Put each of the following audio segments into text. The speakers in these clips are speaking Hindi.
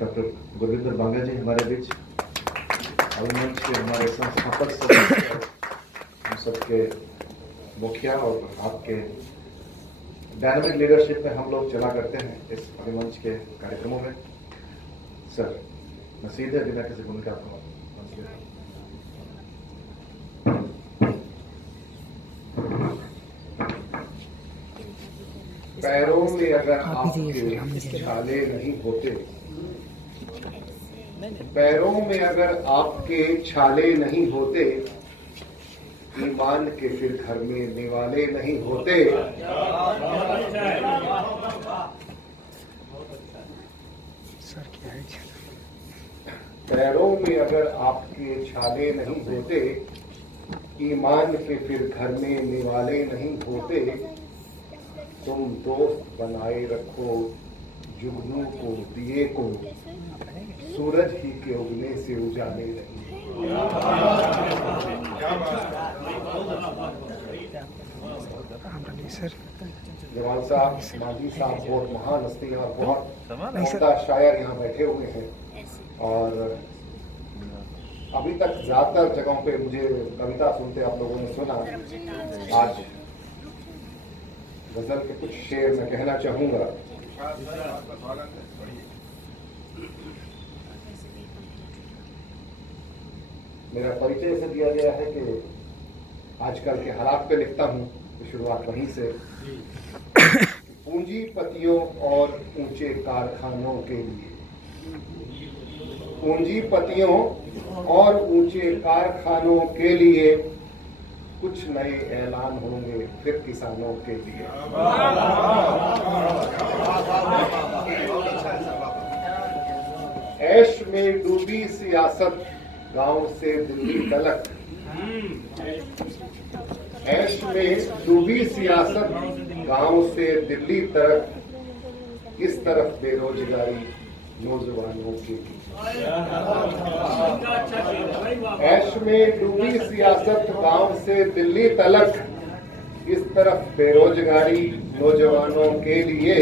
डॉक्टर गुरविंदर बांगा जी हमारे बीच, अभिमंच के हमारे संस्थापक सदस्य, हम सबके मुखिया और आपके डायनामिक लीडरशिप में हम लोग चला करते हैं इस अभिमंच के कार्यक्रमों में। सर मैं सीधे बिना किसी भूमिका को पैरों में अगर आपके छाले नहीं होते, पैरों में अगर आपके छाले नहीं होते, ईमान के फिर घर में निवाले नहीं होते। पैरों में अगर आपके छाले नहीं होते, ईमान के फिर घर में निवाले नहीं होते। तुम दोस्त बनाए रखो जुगनू को, दिए को, सूरज ही के उगने से उजाले नहीं। जवान साहब, माजी साहब बहुत महान हस्ती और बहुत शायर यहाँ बैठे हुए हैं, और अभी तक ज्यादातर जगहों पे मुझे कविता सुनते आप लोगों ने सुना। आज गजल के कुछ शेर मैं कहना चाहूंगा। मेरा परिचय से दिया गया है कि आजकल के हालात पे लिखता हूं, तो शुरुआत वहीं से। पूंजीपतियों और ऊंचे कारखानों के लिए, पूंजीपतियों और ऊंचे कारखानों के लिए कुछ नए ऐलान होंगे फिर किसानों के लिए। ऐश में डूबी सियासत गांव से दिल्ली तलक, ऐश में डूबी सियासत गांव से दिल्ली तक, इस तरफ बेरोजगारी नौजवानों की। ऐश में डूबी सियासत गांव से दिल्ली तलक, इस तरफ बेरोजगारी नौजवानों के लिए।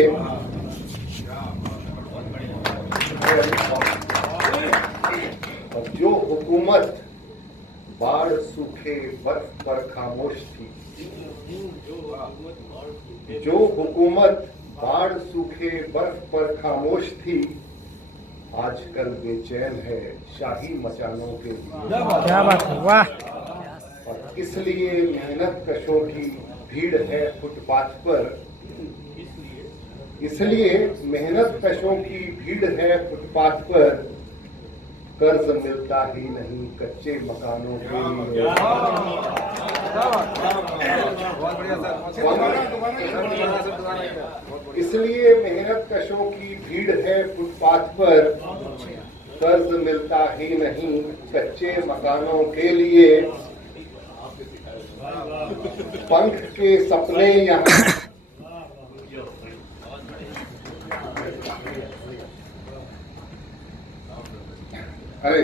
और जो हुकूमत बाढ़ सूखे बर्फ पर खामोश थी, जो हुकूमत बाढ़ सूखे बर्फ पर खामोश थी, आजकल बेचैन है शाही मचानों के लिए। क्या बात है, वाह। और इसलिए मेहनत कशों की भीड़ है फुटपाथ पर, इसलिए मेहनत कशों की भीड़ है फुटपाथ पर। कर्ज मिलता ही नहीं कच्चे मकानों के लिए। इसलिए मेहनत कशों की भीड़ है फुटपाथ पर, कर्ज मिलता ही नहीं कच्चे मकानों के लिए। पंख के सपने यहाँ, अरे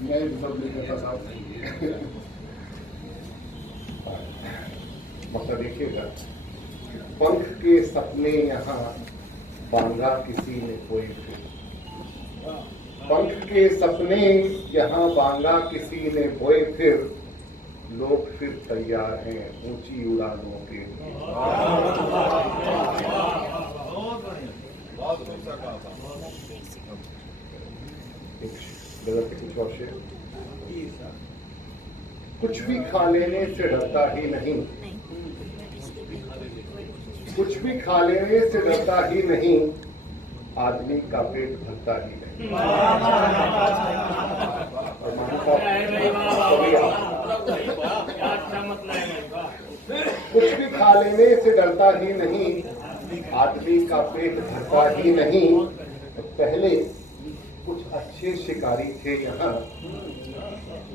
मैं मतलब देखिएगा, पंख के सपने यहाँ बांधा किसी ने कोई फिर, पंख के सपने यहाँ बांधा किसी ने बोए फिर। लोग फिर तैयार हैं ऊंची उड़ानों के लिए। कुछ और शेर। कुछ भी खा लेने से डरता ही नहीं, कुछ भी खा लेने से डरता ही नहीं, आदमी का पेट भरता ही नहीं। कुछ भी खा लेने से डरता ही नहीं, आदमी का पेट भरता ही नहीं। पहले कुछ अच्छे शिकारी थे यहाँ,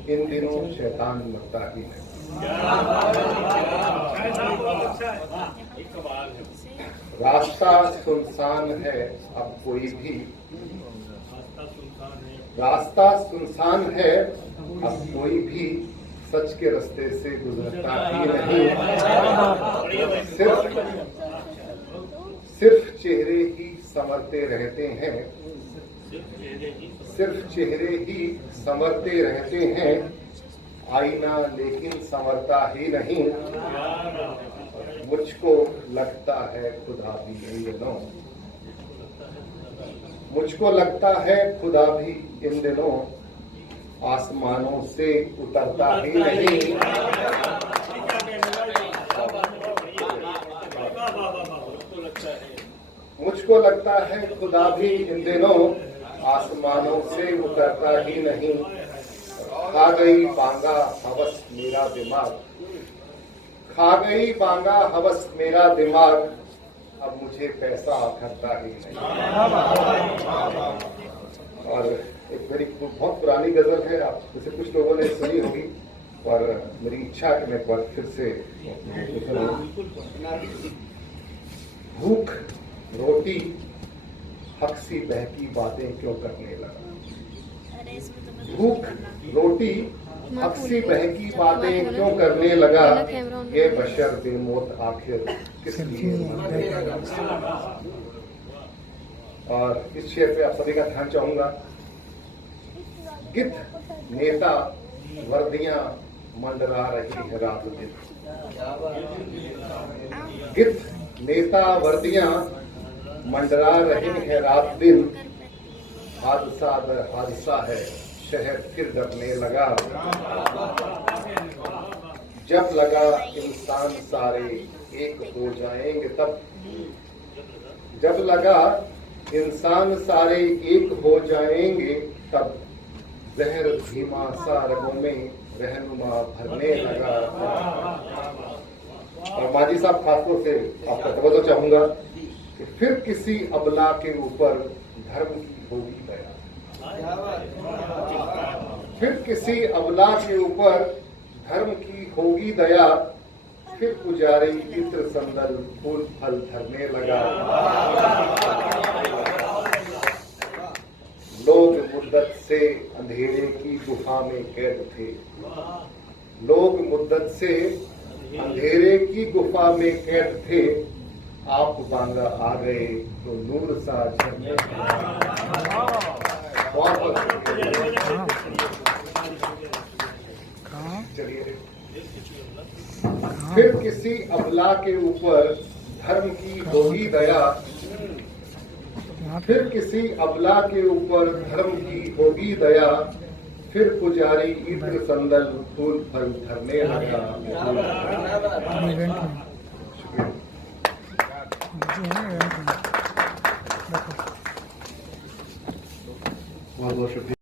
इन दिनों शैतान लगता ही नहीं। रास्ता सुनसान है अब कोई भी, रास्ता सुनसान है अब कोई भी, सच के रास्ते से गुजरता ही नहीं। सिर्फ चेहरे ही संवरते रहते हैं, सिर्फ चेहरे ही संवरते रहते हैं, आईना लेकिन संवरता ही नहीं। मुझको लगता है खुदा भी इन दिनों, मुझको लगता है खुदा भी इन दिनों आसमानों से उतरता ही नहीं। मुझको लगता है खुदा भी इन दिनों आसमानों से उतरता ही नहीं। खा गई बांगा हवस मेरा दिमाग, खा गई बांगा हवस मेरा दिमाग, अब मुझे पैसा करता ही नहीं। और एक मेरी बहुत पुरानी गजल है, आप जैसे कुछ लोगों ने सुनी होगी, और मेरी इच्छा है कि मैं एक बार फिर से भूख रोटी हक सी बहकी बातें क्यों करने लगा। भूख रोटी हक सी बहकी बातें क्यों करने लगा, ये बशर बेमौत आखिर किस लिए। और इस शेर पे आप सभी का ध्यान चाहूंगा। गिद्ध नेता वर्दियां मंडरा रही है रात दिन, गिद्ध नेता वर्दियां मंडरा रही है रात दिन। हादसा दर हादसा है शहर फिर डरने लगा। जब लगा इंसान सारे एक हो जाएंगे तब, जब लगा इंसान सारे एक हो जाएंगे तब, जहर धीमा सा रगों में रहनुमा भरने लगा। और माजी साहब खासतौर से आपका तवज्जो चाहूंगा कि फिर किसी अबला के ऊपर धर्म की होगी दया, फिर किसी अबला के ऊपर धर्म की होगी दया। फिर पुजारी इत्र संदल फूल फल धरने लगा। लोग मुद्दत से अंधेरे की गुफा में कैद थे, लोग मुद्दत से अंधेरे की गुफा में कैद थे। आप बांगा आ गए तो नूर सा झरने चलिए। फिर किसी अबला के ऊपर धर्म की होगी दया, फिर किसी अबला के ऊपर धर्म की होगी दया। फिर पुजारी इत्र संदल फूल फल धरने लगा। बहुत बहुत शुक्रिया।